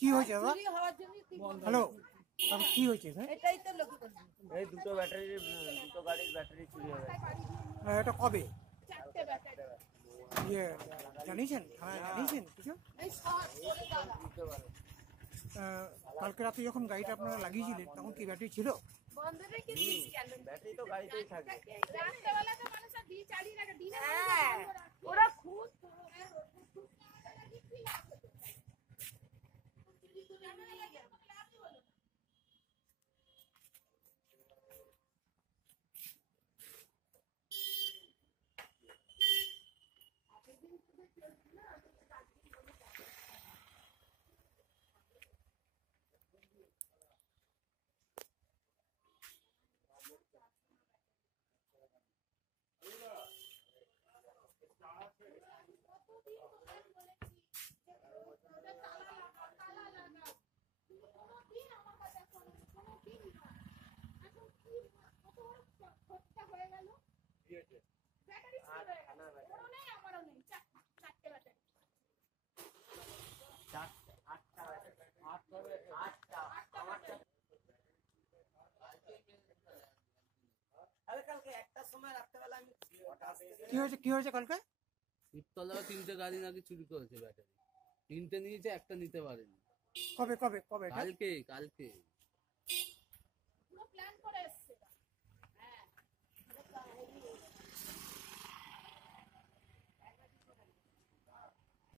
কি হয়েছে দাদা? হ্যালো, কি হয়েছে স্যার? এটাই তো লক্ষ্য করছি। এই দুটো গাড়ির ব্যাটারি চুরি হয়ে গেছে। এটা কবে? 4টে ব্যাটারি। ইয়ে জানিয়েছেন, থানায় জানিয়েছেন কিছু? এই সব করে দাদা। কালকে রাতে যখন গাড়িটা আপনারা লাগিয়েছিলেন তখন কি ব্যাটারি ছিল? বন্ধ রেখে দিস কেন? ব্যাটারি তো গাড়িতেই থাকবে। রাত্রেবেলা তো মানুষ আর দিয়ে চালিয়ে রাখে, দিনে ওরা খুব কি হয়েছে কালকে? শিবতলাও 3টে গাড়ি নাকি চুরি করেছে ব্যাটারি। 3টে নিয়েছে, একটা নিতে পারেনি। কবে কবে কবে এটা? কালকে